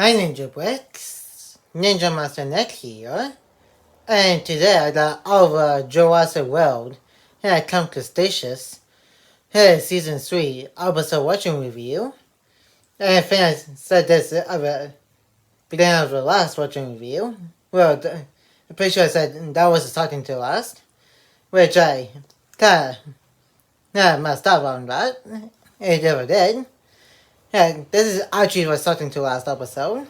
Hi Ninja Bricks, Ninja Master Nick here, and today I got over Jurassic World Camp Cretaceous, Season 3, episode watching review. And I think I said this at the beginning of the last watching review. Well, I'm pretty sure I said that was starting to last, which I kinda messed up on that. It never did. Yeah, this is actually the starting to last episode.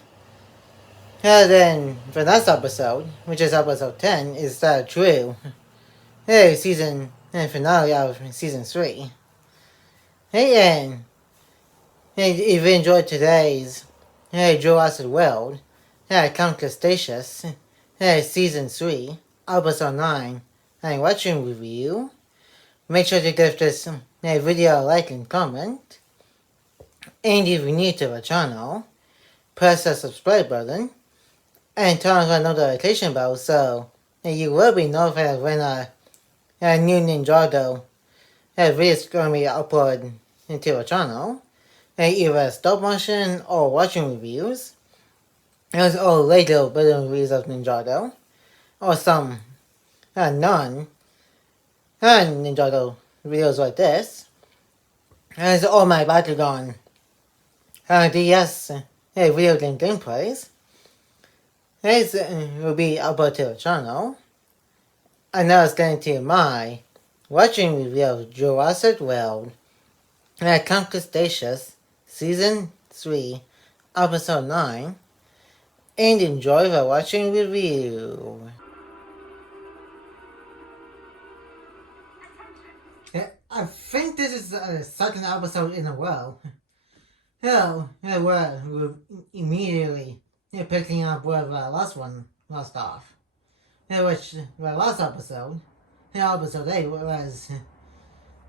And then the next episode, which is episode 10, is True. Season finale of season 3. And if you enjoyed today's Jurassic World, Camp Cretaceous, season 3, episode 9, and watching review, make sure to give this video a like and comment. And if you're new to the channel, press the subscribe button and turn on the notification bell so you will be notified when a new Ninjago video is going to be uploaded into the channel. Either stop motion or watching reviews, or later video reviews of Ninjago, or some non-Ninjago videos like this. As all my background DS video game gameplays. This will be uploaded to the channel. And now it's getting to my watching review of Jurassic World Camp Cretaceous Season 3, Episode 9. And enjoy the watching review. I think this is the second episode in a row. We're immediately picking up where the last one left off. Which the last episode, episode 8, was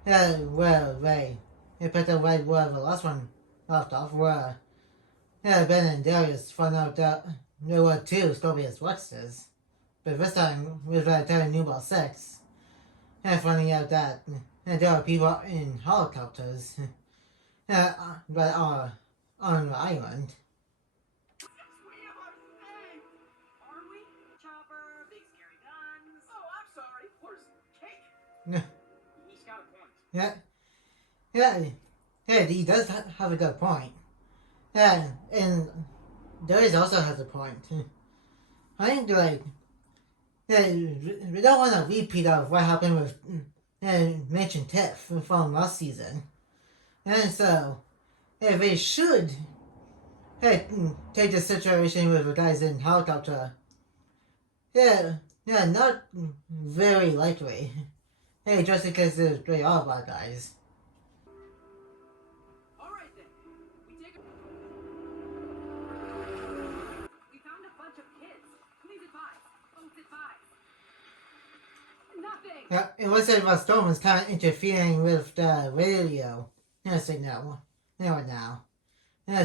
where they picked up right where the last one left off, where Ben and Darius found out that there were 2 Scorpius Rexes. But this time, with telling new about 6, finding out that there are people in helicopters that are on the island. He's got a point. Yeah, he does have a good point. Yeah, and Darius also has a point. I think, we don't want a repeat of what happened with Mitch and Tiff from last season. And so, they should take the situation with the guys in helicopter. Not very lightly. Just because they are bad guys. Alright then. We found a bunch of kids. Please advise. Both advise. Nothing! It looks like the storm is kind of interfering with the radio signal now.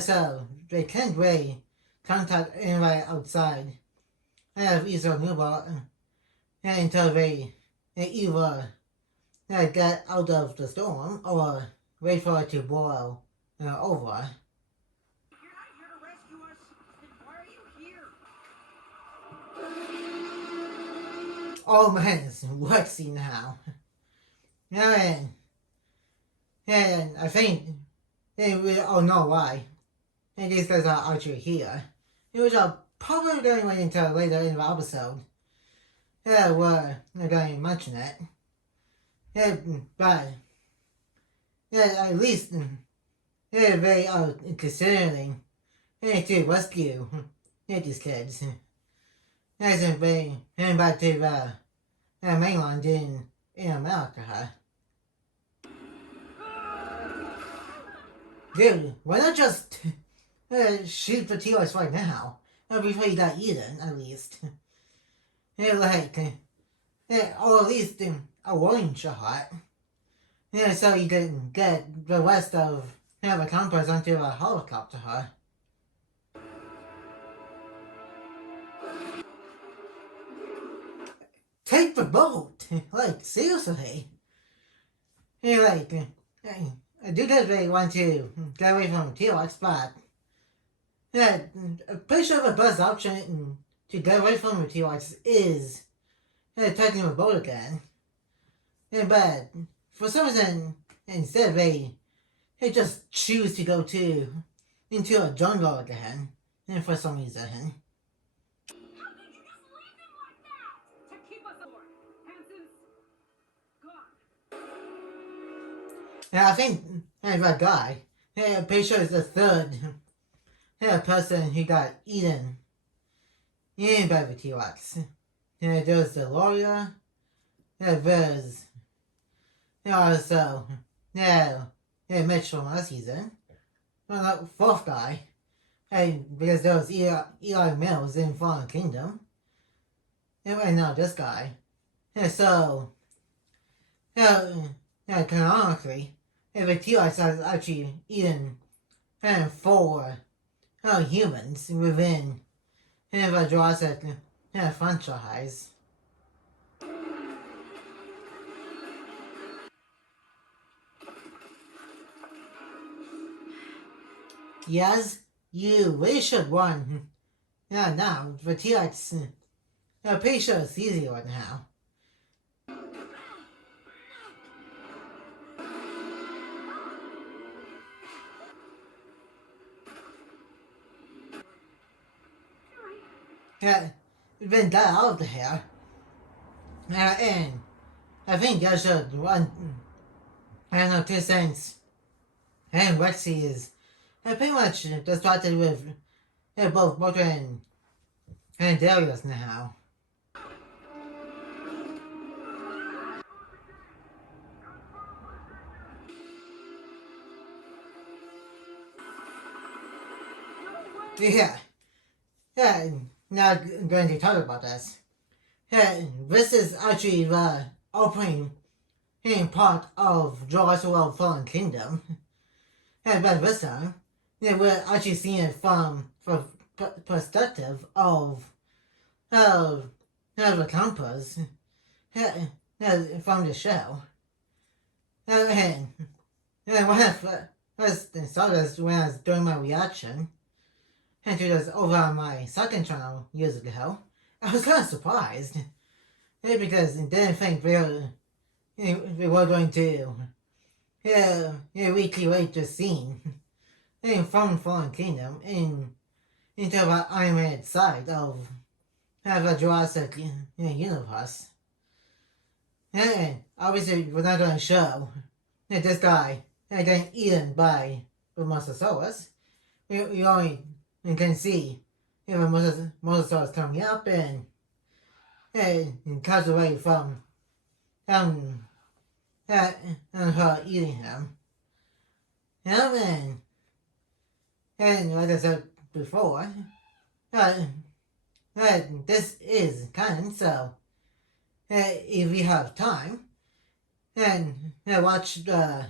So they can't really contact anybody outside of Eastern Newport until they either get out of the storm or wait for it to blow over. You're not here to rescue us. Then why are you here? Oh man, it's Lexi now. And I think we all know why. And these guys are actually here. Which I'll probably going to wait until later in the episode. Where they're going to mention it. But at least they are considering to rescue these kids. As if they heading back to the mainland in America. Dude, why not just shoot the T-Rex right now? Before you got eaten, at least. Or at least a warning shot. So you can get the rest of the campers onto a helicopter. Take the boat! Seriously. I do really want to get away from T-Rex, but Yeah, I'm pretty sure the best option to get away from the T-Rex is taking a boat again. Yeah, but for some reason, instead they just choose to go into a jungle again. And for some reason. How could you just leave him like that? To keep us aboard. Hanson's gone. Yeah, I think that guy, I'm pretty sure is the third person who got eaten by the T-Rex. There's the lawyer. There's also Mitch from last season. Well, the fourth guy. Because there was Eli Mills in Fallen Kingdom. And now this guy. So canonically, the T-Rex has actually eaten 4 humans within the Jurassic franchise. Yes, you really should run. Yeah, now, the T-Rex, I'm pretty sure it's easy right now. Yeah, been got out of the hair. And I think I should run. I don't know, 2 cents. And Rexy is pretty much distracted with both Walter and Darius now. Yeah. Yeah, not going to talk about this. Yeah, this is actually the opening part of Jurassic World Fallen Kingdom. Yeah, but this time, we're actually seeing it from perspective of the campers from the show. And when I first saw this when I was doing my reaction, and to this over on my second channel years ago, I was kind of surprised. Because I didn't think we were going to recreate the scene from Fallen Kingdom into the animated side of the Jurassic universe. And obviously we're not going to show this guy getting eaten by the Mosasaurus. We only can see the Mosasaurus coming up and cuts away from and her eating him. And like I said before, this is canon, so if you have time, and watch the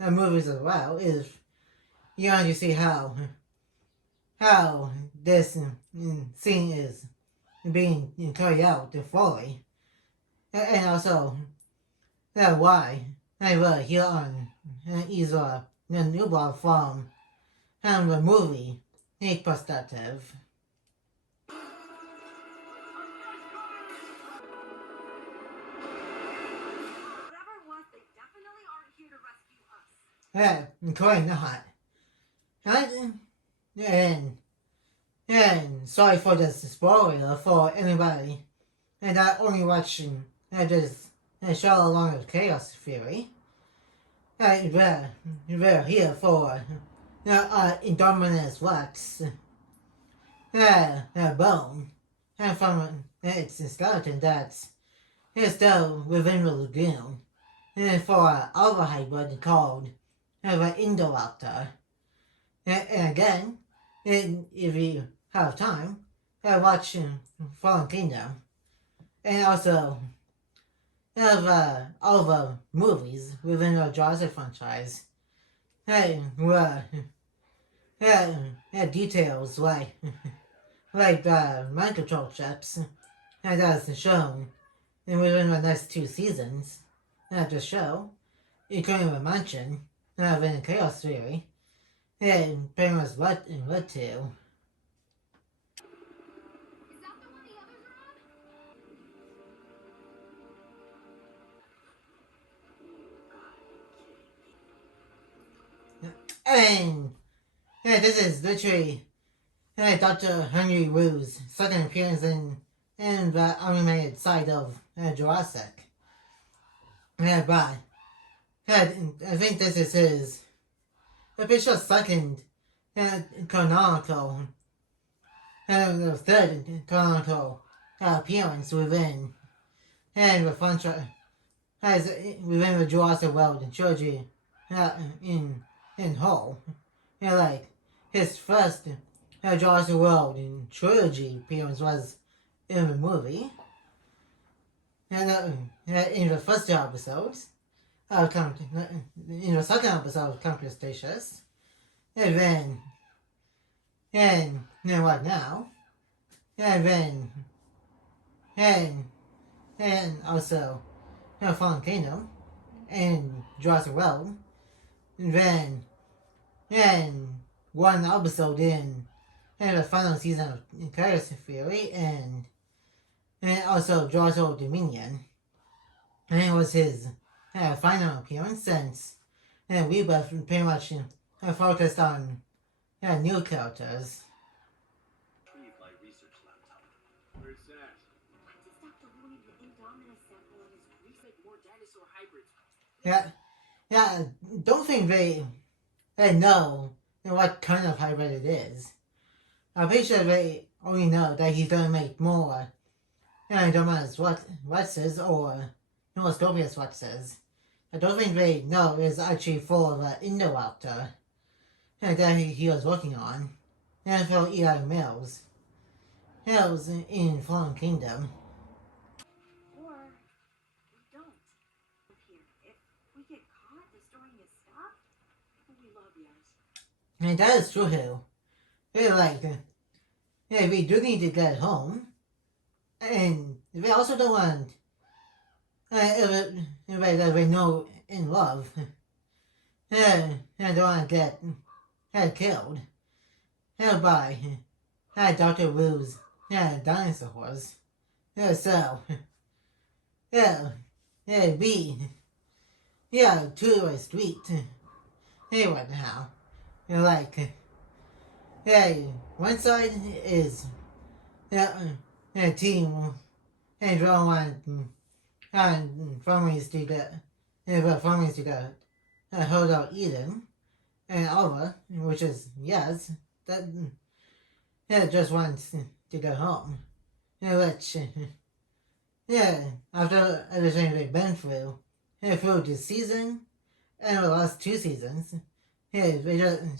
movies as well, if you want to see how this scene is being carried out fully, and also why I were here on either Newbar from the movie perspective. Whatever it was, they definitely aren't here to rescue us. Quite not. And sorry for this spoiler for anybody that only watching this show along with Chaos Theory. We're here for Indominus Rex bone from its skeleton that's still within the lagoon for an other hybrid called the Indoraptor. And again, if you have time, watch Fallen Kingdom. And also all the movies within the Jurassic franchise. Details like the mind control chips that's shown within the next 2 seasons of the show, including the mention in Chaos Theory, And pretty much what to. Is that the one the others are on? And yeah, this is literally Dr. Henry Wu's second appearance in the animated side of Jurassic. But I think this is his official second canonical, the third canonical appearance within the has within the Jurassic World trilogy in whole. Like his first Jurassic World trilogy appearance was in the movie, and in the first two episodes, in the second episode of Camp Cretaceous, and then what now? And then and also Fallen Kingdom and Jurassic World, and then one episode in the final season of Conspiracy Theory, and also Jurassic World Dominion. And it was his final appearance since Rebirth pretty much focused on new characters. Leave my research laptop. Where's that? Why does Dr. Wu need the Indominus sample in his research? More dinosaur hybrids. Yeah, don't think they know what kind of hybrid it is. I'm pretty sure they only know that he's gonna make more Indominus Rexes or Scorpius Rexes. I don't think they know it's actually for the Indoraptor that he was working on, and for Eli Mills in Fallen Kingdom. Or we don't. Here, if we get caught destroying his stuff, we love yours. And that is true. We do need to get home, and we also don't want everybody that we know in love, and don't want to get killed by Dr. Wu's dinosaurs. So, two-way street right now. One side is team and drawing families to get hold of Eden, and Alva, which is yes, that just wants to go home, which after everything they've been through this season and the last two seasons,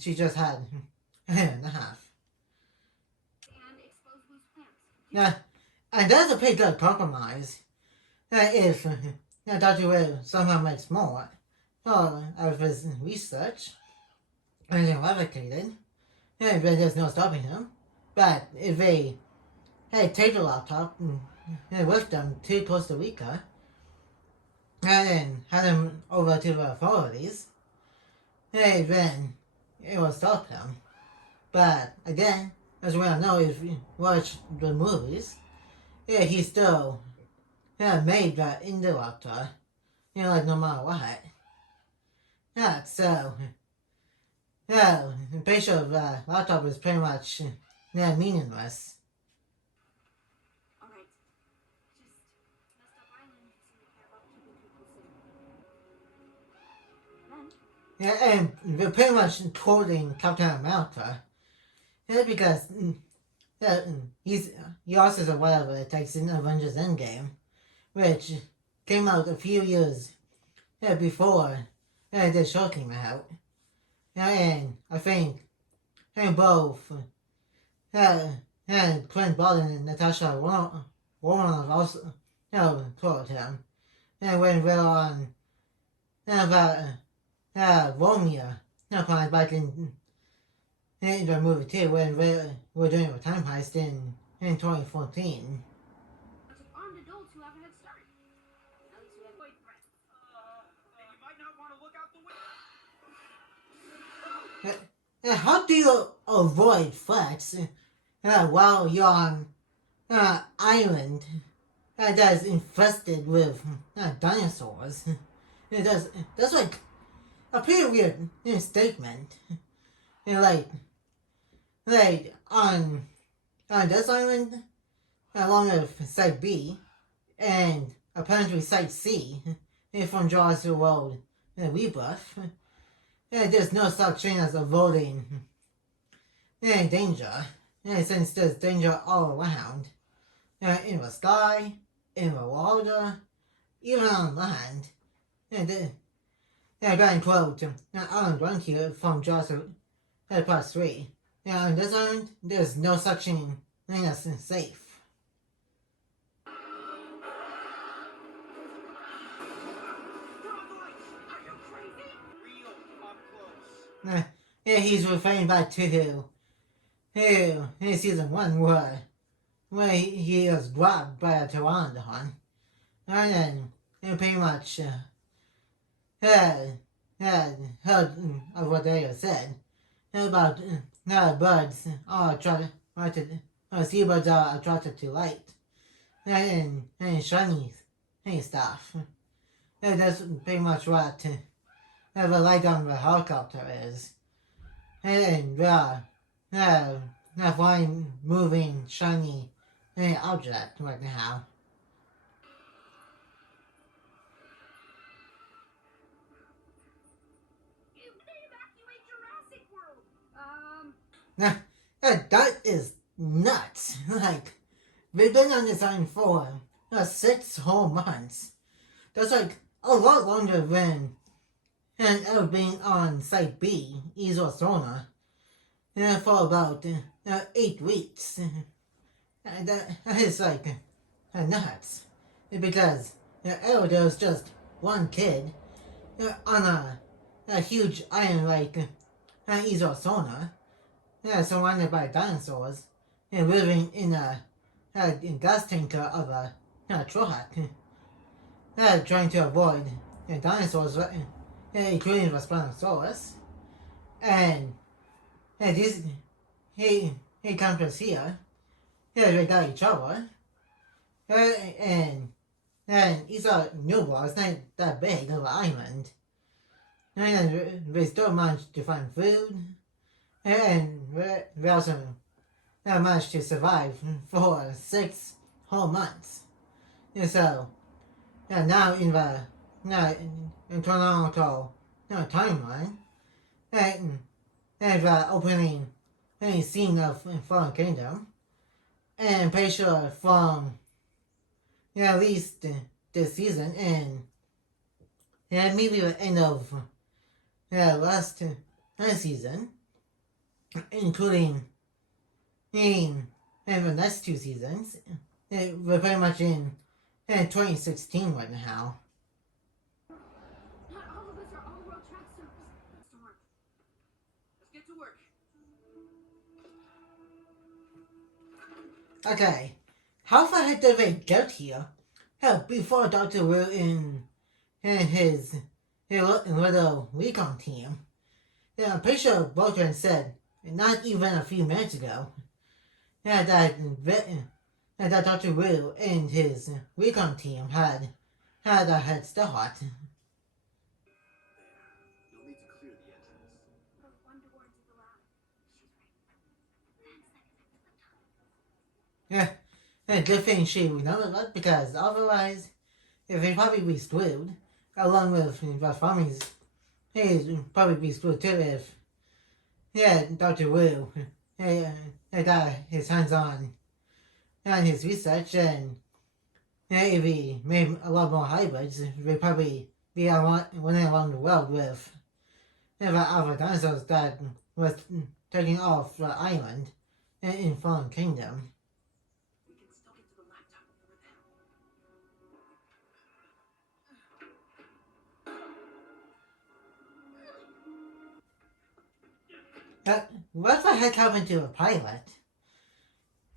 she just had enough. And expose Wu's plants. Yeah, and that's a pretty good compromise. If Dr. Wu somehow makes more out of his research and replicated, then there's no stopping him. But if they take the laptop with them to Costa Rica and then head them over to the authorities, then it will stop him. But again, as we all know, if you watch the movies, he still made that Indoraptor, no matter what. So, the picture of the laptop is pretty much meaningless. Alright. Just messed up island, so we care about keeping people safe. Then, And they're pretty much quoting Captain America. Because he also said whatever it takes in Avengers Endgame, which came out a few years before this show came out. And I think both Clint Barton and Natasha Romanoff also quoted him. And when we were on Romeo, back in the movie too, when we were doing a time heist in 2014. bunch of armed adults who have a head start. At least we have boyfriends. And you might not want to look out the window. how do you avoid threats while you're on an island that is infested with dinosaurs? That's like a pretty weird statement. Like on this island, along with Site B and apparently Site C from Jurassic World Rebirth, there's no such thing as avoiding danger, since there's danger all around, in the sky, in the water, even on land. Going quote Alan Grant here from Jurassic Part 3. On this island, there's no such thing as safe. He's referring back to season 1 where he was grabbed by a pteranodon and then pretty much heard of what they said about birds are seabirds are attracted to light and shiny stuff. That's pretty much what the light on the helicopter is. And flying, moving, shiny object right now. That is nuts. Like, we've been on this island for 6 whole months. That's like a lot longer than ever being on Site B, Isosona, for about 8 weeks. That is like nuts. Because there was just one kid on a huge island like Isosona, surrounded by dinosaurs, living in a gas tanker of a truck, trying to avoid dinosaurs, including the Spinosaurus, and he comes here, they got each other, and he's a newborn, it's not that big of an island, and we still managed to find food, and we also managed to survive for 6 whole months. And so, now in the in chronological timeline, and the opening scene of Fallen Kingdom, and pretty sure from at least this season and maybe the end of last season, including in the next 2 seasons, we're pretty much in 2016 right now. Not all of us are all-world tracksuits. Let's get to work. Okay, how far ahead did they get here? Hell, before Dr. Wu and his little recon team. I'm pretty sure Boatman said, not even a few minutes ago, that Dr. Wu and his recon team had a head start. There. You'll need to clear the entrance. Put one door into the lab. She's right. 10 seconds at the top. Good thing she remembered that, because otherwise, if they'd probably be screwed, along with the farmers, he'd probably be screwed too if Dr. Wu got his hands on his research, and if he made a lot more hybrids, we'd probably be running around the world with the other dinosaurs that was taking off the island in Fallen Kingdom. We can still get to the laptop before then. What the heck happened to a pilot?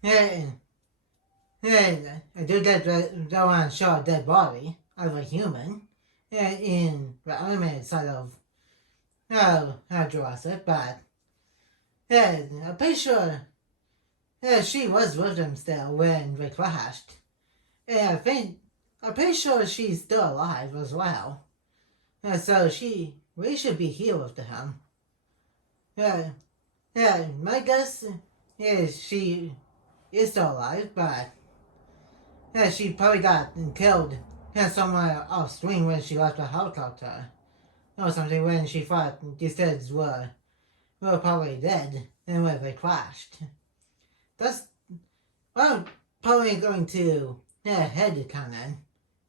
I do get that one show a dead body of a human in the animated side of Jurassic, but Yeah, I'm pretty sure she was with them still when they crashed. Yeah, I'm pretty sure she's still alive as well. So we should be here with him. Yeah, yeah, my guess is she is still alive, but yeah, she probably got killed somewhere off screen when she left the helicopter or something when she thought these kids were probably dead and when they crashed. That's well probably going to head canon,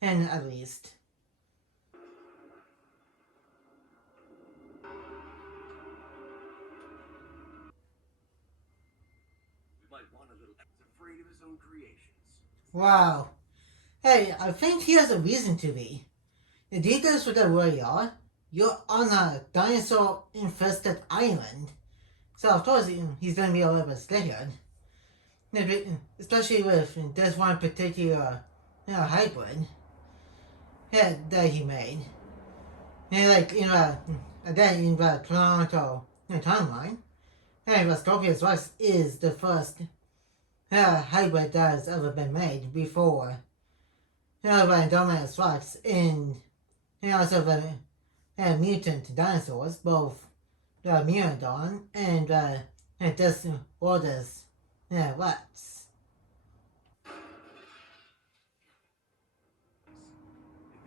and at least. We might want a little. He's afraid of his own creations. Wow. Hey, I think he has a reason to be. The details for the where you are. You're on a dinosaur-infested island. So of course he's gonna be a little bit scared. Especially with this one particular hybrid that he made. And like again in the canonical timeline, Scorpius Rex is the first hybrid that has ever been made before. By Dominus Rex and also the mutant dinosaurs, both the Megalodon and this orders Rex.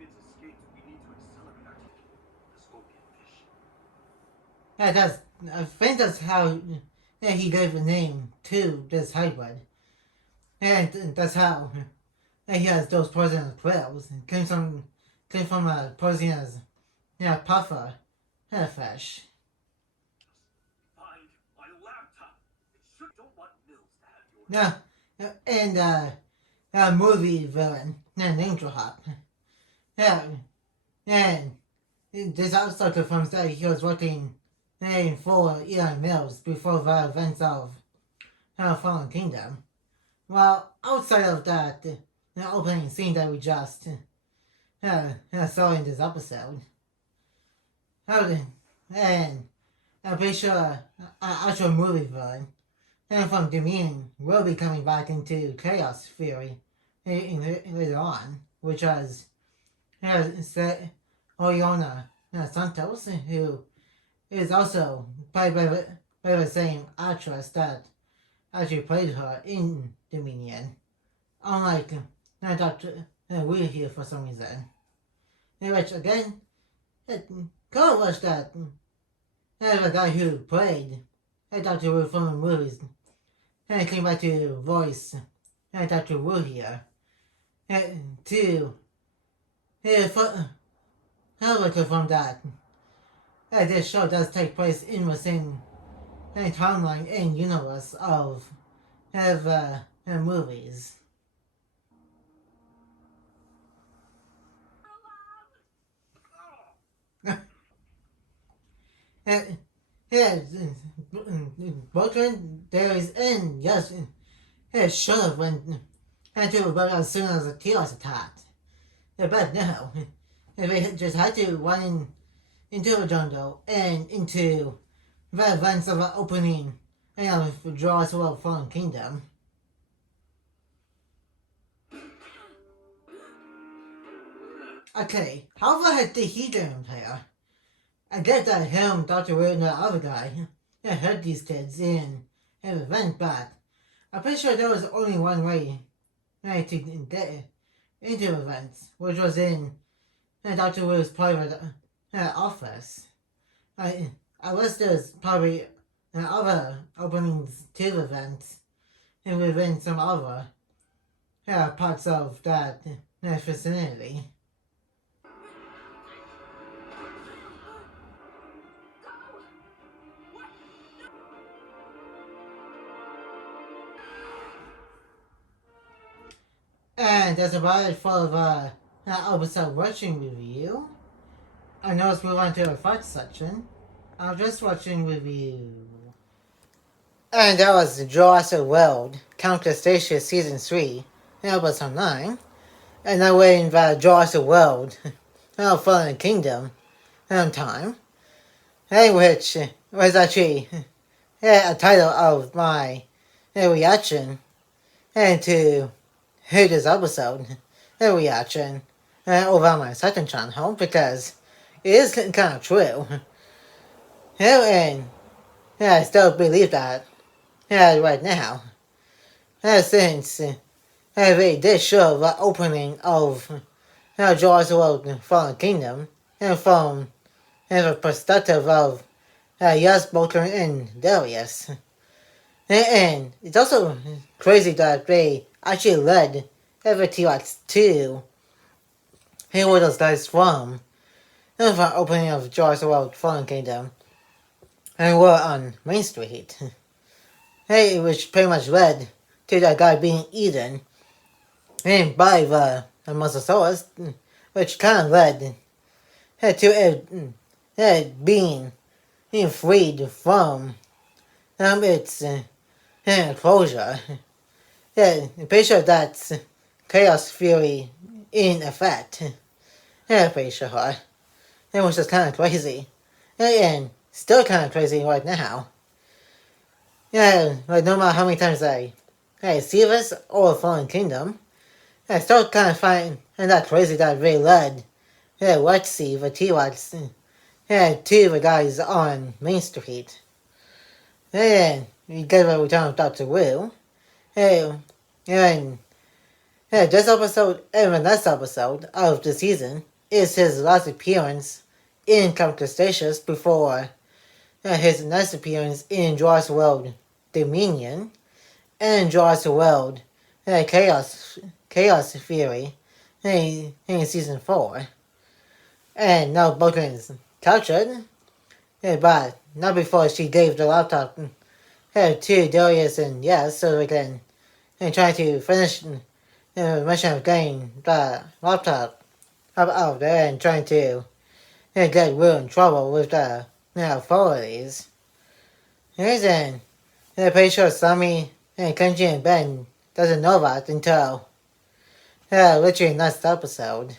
If it's escaped, we need to accelerate our the scorpion fish. I think that's how he gave the name to this hybrid. And that's how he has those poisonous quills. It came from a poisonous puffer fish. Find my laptop. It should don't want Mills to have yours. And a movie villain named Hop. Yeah, and this also confirms that he was working for Eli Mills before the events of Fallen Kingdom. Well, outside of that, the opening scene that we just saw in this episode, and I'm pretty sure actual movie villain from Dominion will be coming back into Chaos Theory later on, which was Oriana Santos, who is also played by the same actress that actually played her in Dominion. Unlike Dr. Weir here for some reason. Which again, kind of wish that the guy who played Dr. Weir from the movies came back to voice Dr. Weir here. To confirm that this show does take place in the same timeline and universe of movies. Boyfriend, there is and yes, should have went to the boat as soon as the T-Rex attacked. But no, they just had to run into the jungle and into the events of the opening for Jurassic World Fallen Kingdom. Okay, how the heck did he get him here? I get that him, Dr. Weir, and the other guy hurt these kids in an event, but I'm pretty sure there was only one way to get into events, which was in Dr. Weir's private office. Unless there's probably other openings to the events and within some other parts of that vicinity. And that's about it for the episode watching review. I know let's move on to the first section. I'm just watching review. And that was Jurassic World Camp Cretaceous Season 3, episode 9. And now we're in the Jurassic World Fallen Kingdom time. Which was actually a title of my reaction to this episode reaction over on my second channel because it is kind of true. And I still believe that right now. Since they did show the opening of Jurassic World Fallen Kingdom and from the perspective of Yas, Bolter, and Darius. And it's also crazy that they actually led the T-Rex to where those guys from the opening of Jurassic World Fallen Kingdom and were on Main Street. Which pretty much led to that guy being eaten and by the Mosasaurus, which kind of led to it being freed from its enclosure. I'm pretty sure that's chaos theory in effect. Pretty sure. Which is kind of crazy. And still kind of crazy right now. Like no matter how many times I see this or Fallen Kingdom, I still kind of find that crazy that they led Lexi, the T-Rex, to the guys on Main Street. And we get the return of Dr. Wu. And this episode and the next episode of the season is his last appearance in Camp Cretaceous before his next appearance in Jurassic World Dominion and Jurassic World Chaos Theory in Season 4. And now Bolton is captured, but not before she gave the laptop to Darius and Yes so they can try to finish the mission of getting the laptop up out there and trying to get Will in trouble with the authorities. And pretty sure Sammy and Kenji and Ben doesn't know that until literally next episode.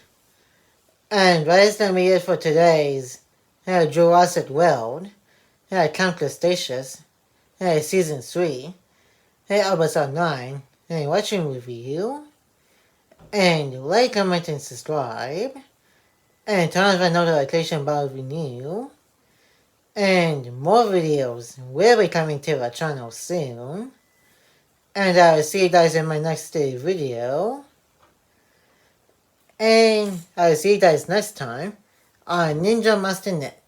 And that is going to be it for today's Jurassic World Camp Cretaceous Season 3 Episode 9 watching review. And like, comment, and subscribe. And turn on the notification bell if you're new. And more videos will be coming to the channel soon. And I will see you guys in my next video. And I will see you guys next time on Ninja Master Net.